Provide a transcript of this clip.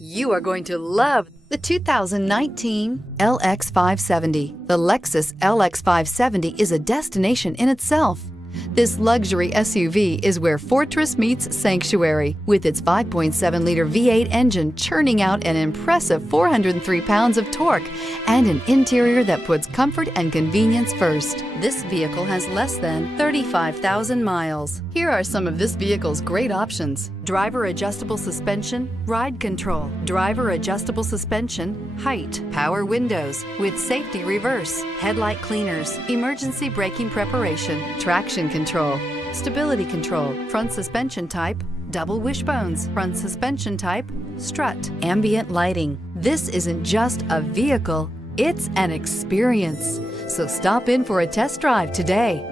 You are going to love the 2019 LX 570. The Lexus LX 570 is a destination in itself. This luxury SUV is where fortress meets sanctuary, with its 5.7-liter V8 engine churning out an impressive 403 pounds of torque and an interior that puts comfort and convenience first. This vehicle has less than 35,000 miles. Here are some of this vehicle's great options: driver adjustable suspension, ride control, driver adjustable suspension, height, power windows with safety reverse, headlight cleaners, emergency braking preparation, traction control, stability control, front suspension type, double wishbones, front suspension type, strut, ambient lighting. This isn't just a vehicle, it's an experience. So stop in for a test drive today.